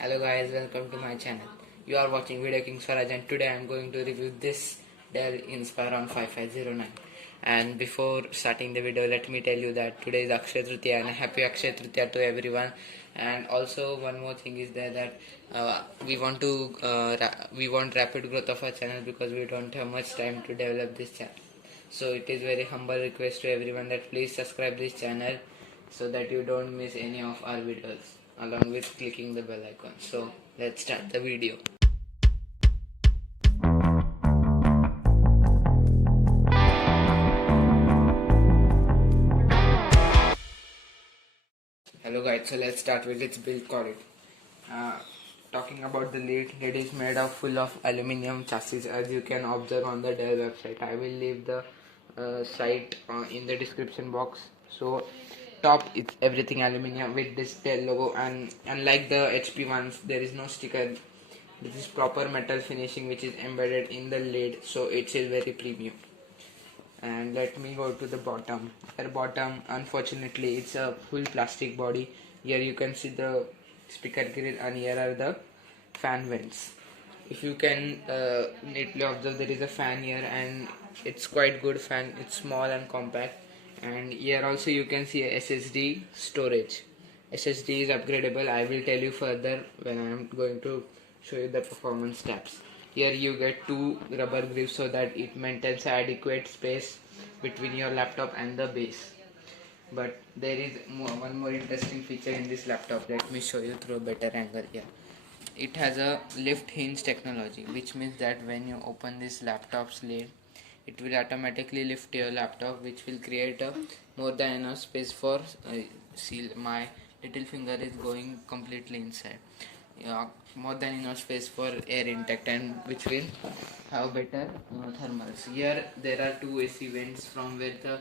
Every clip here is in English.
Hello guys, welcome to my channel. You are watching Video King Swaraj and today I am going to review this Dell Inspiron 5509. And before starting the video, let me tell you that today is Akshaya Tritiya and happy Akshaya Tritiya to everyone. And also one more thing is there that we want rapid growth of our channel because we don't have much time to develop this channel. So it is very humble request to everyone that please subscribe this channel so that you don't miss any of our videos along with clicking the bell icon. So let's start the video. Hello guys, so let's start with its build quality. Uh, Talking about the lid, it is made of full of aluminium chassis as you can observe on the Dell website. I will leave the site in the description box. So top it's everything aluminium with this Dell logo, and unlike the HP ones there is no sticker. This is proper metal finishing which is embedded in the lid, so it is very premium. And let me go to the bottom. At bottom, unfortunately, it's a full plastic body. Here you can see the speaker grill, and here are the fan vents. If you can neatly observe, there is a fan here, and it's quite good fan. It's small and compact. And here also you can see a SSD storage. SSD is upgradable. I will tell you further when I am going to show you the performance tabs. Here you get two rubber grips so that it maintains adequate space between your laptop and the base. But there is one more interesting feature in this laptop. Let me show you through a better angle here. It has a lift hinge technology, which means that when you open this laptop's lid, it will automatically lift your laptop, which will create a more than enough space for seal. My little finger is going completely inside. More than enough space for air intake, and which will have better thermals. Here there are two AC vents from where the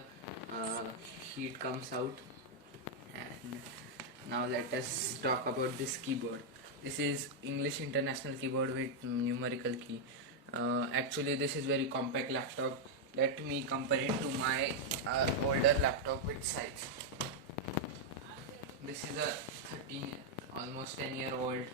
heat comes out. And now let us talk about this keyboard. This is English International Keyboard with numerical key. Actually this is very compact laptop. Let me compare it to my older laptop with size. This is a 13 almost 10-year old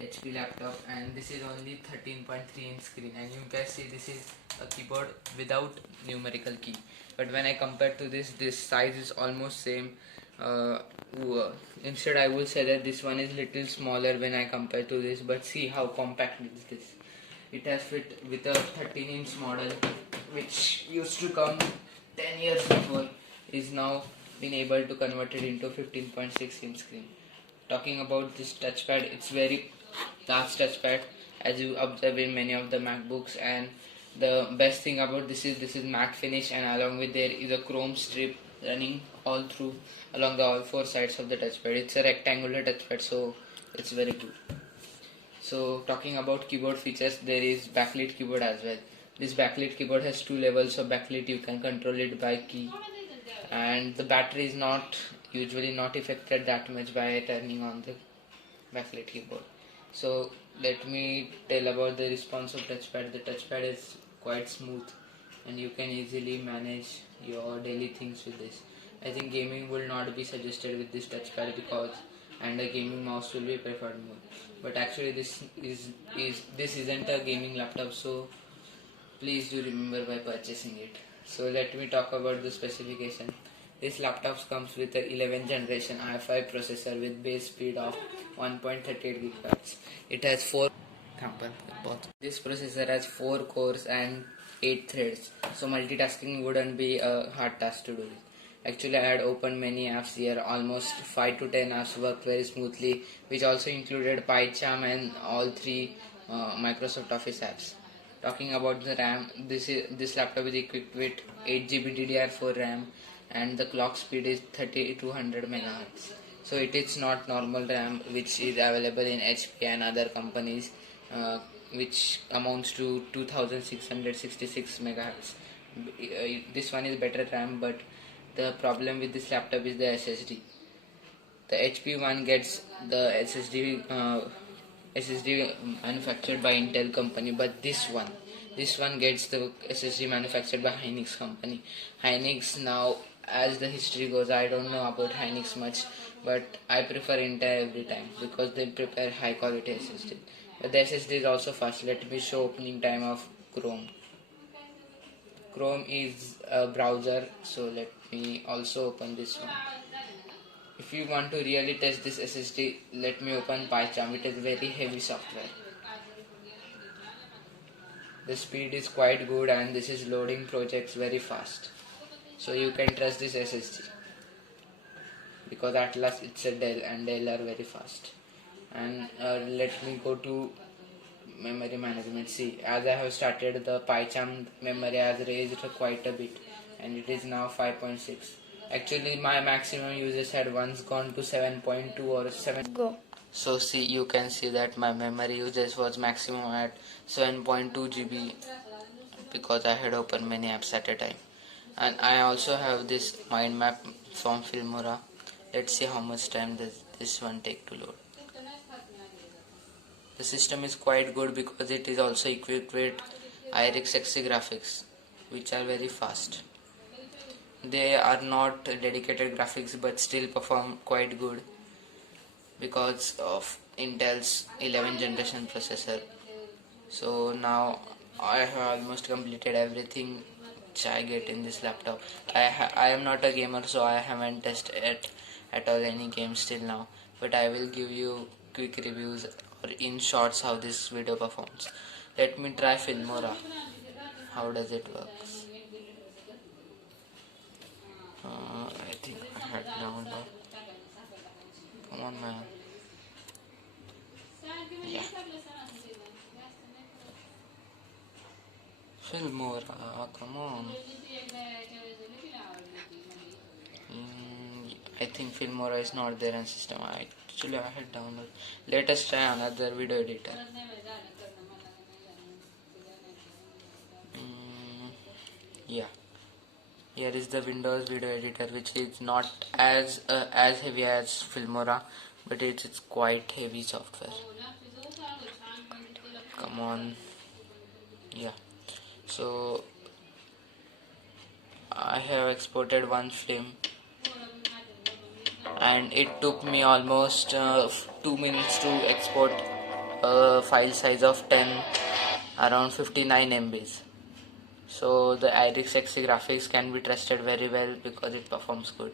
HP laptop, and this is only 13.3 inch screen, and you can see this is a keyboard without numerical key. But when I compare to this size is almost same. Instead I will say that this one is little smaller when I compare to this, but see how compact is this. It has fit with a 13 inch model which used to come 10 years before, is now been able to convert it into 15.6 inch screen. Talking about this touchpad, it's very large touchpad as you observe in many of the MacBooks, and the best thing about this is matte finish, and along with there is a chrome strip running all through along the all four sides of the touchpad. It's a rectangular touchpad, so it's very good. So talking about keyboard features, there is backlit keyboard as well. This backlit keyboard has two levels of backlit. You can control it by key, and the battery is not usually not affected that much by turning on the backlit keyboard. So let me tell about the responsive touchpad. The touchpad is quite smooth and you can easily manage your daily things with this. I think gaming will not be suggested with this touchpad because, and a gaming mouse will be preferred more. But actually this isn't a gaming laptop, so please do remember by purchasing it. So let me talk about the specification. This laptop comes with a 11th generation i5 processor with base speed of 1.38 GHz. It has This processor has 4 cores and 8 threads, so multitasking wouldn't be a hard task to do. Actually, I had opened many apps here. Almost 5 to 10 apps worked very smoothly, which also included PyCharm and all three Microsoft Office apps. Talking about the RAM, this laptop is equipped with 8 GB DDR4 RAM, and the clock speed is 3200 MHz. So it is not normal RAM which is available in HP and other companies, which amounts to 2666 MHz. This one is better RAM, but the problem with this laptop is the SSD. The HP one gets the SSD manufactured by Intel company, but this one gets the SSD manufactured by Hynix company. Hynix, now as the history goes, I don't know about Hynix much, but I prefer Intel every time because they prepare high quality SSD. But the SSD is also fast. Let me show opening time of Chrome. Chrome is a browser, so let me also open this one. If you want to really test this SSD, let me open PyCharm. It is very heavy software. The speed is quite good and this is loading projects very fast. So you can trust this SSD. Because at last it's a Dell and Dell are very fast. And let me go to memory management. See, as I have started, the PyCharm memory has raised quite a bit and it is now 5.6. Actually my maximum usage had once gone to 7.2 or 7. Go. So see, you can see that my memory usage was maximum at 7.2 GB because I had opened many apps at a time. And I also have this mind map from Filmora. Let's see how much time does this one take to load. The system is quite good because it is also equipped with IRIX XE graphics, which are very fast. They are not dedicated graphics but still perform quite good because of Intel's 11th generation processor. So now I have almost completed everything which I get in this laptop. I am not a gamer, so I haven't tested at all any games till now, but I will give you quick reviews or in shorts how this video performs. Let me try Filmora. How does it work? I think I had download. Come on, man. Yeah. Filmora, come on. I think Filmora is not there in system. Actually I had downloaded. Let us try another video editor. Yeah. Here is the Windows video editor, which is not as heavy as Filmora, but it's quite heavy software. Come on. Yeah. So I have exported one film and it took me almost 2 minutes to export a file size of 10 around 59 MBs. So the IRIX XE graphics can be trusted very well because it performs good.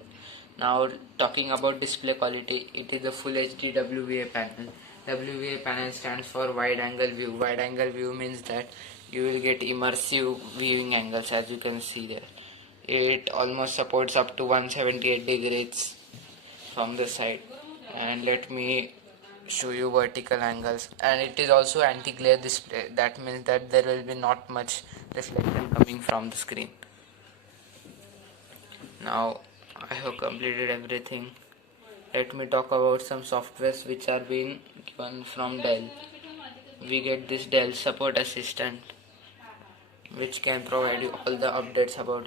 Now talking about display quality, it is a full HD WVA panel. WVA panel stands for wide angle view. Wide angle view means that you will get immersive viewing angles, as you can see there. It almost supports up to 178 degrees from the side. And let me show you vertical angles, and it is also anti-glare display. That means that there will be not much reflection coming from the screen. Now I have completed everything. Let me talk about some softwares which are being given from Dell. We get this Dell Support Assistant, which can provide you all the updates about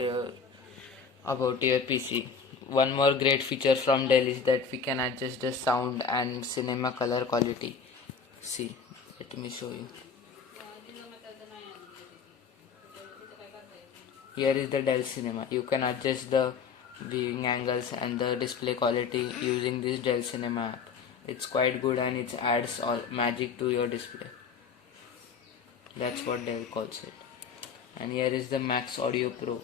your PC. One more great feature from Dell is that we can adjust the sound and cinema color quality. See, let me show you. Here is the Dell Cinema. You can adjust the viewing angles and the display quality using this Dell Cinema app. It's quite good and it adds all magic to your display. That's what Dell calls it. And here is the Max Audio Pro.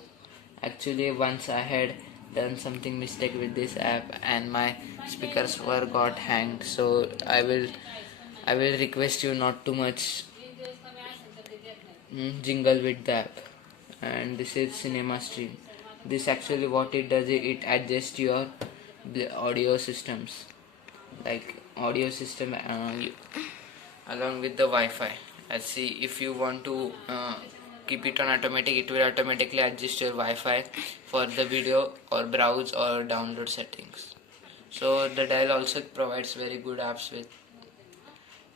Actually, once I had done something mistake with this app and my speakers were got hanged, so I will request you not too much jingle with the app. And this is Cinema Stream. This actually what it does, it adjusts your audio systems, like audio system along with the Wi-Fi. Let's see, if you want to keep it on automatic, it will automatically adjust your Wi-Fi for the video or browse or download settings. So the Dell also provides very good apps with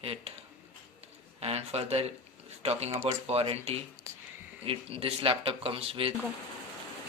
it. And further talking about warranty, this laptop comes with.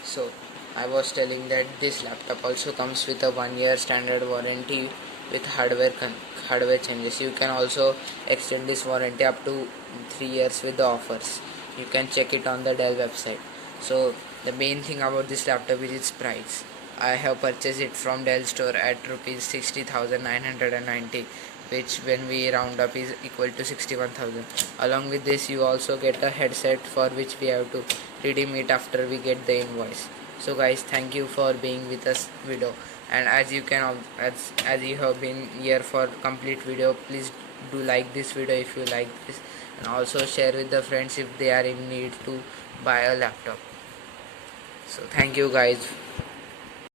So I was telling that this laptop also comes with a 1-year standard warranty with hardware changes. You can also extend this warranty up to 3 years with the offers. You can check it on the Dell website. So the main thing about this laptop is its price. I have purchased it from Dell store at rupees 60,990, which when we round up is equal to 61,000. Along with this, you also get a headset for which we have to redeem it after we get the invoice. So guys, thank you for being with us video, and as you can as you have been here for complete video, please do like this video if you like this, and also share with the friends if they are in need to buy a laptop. So thank you guys.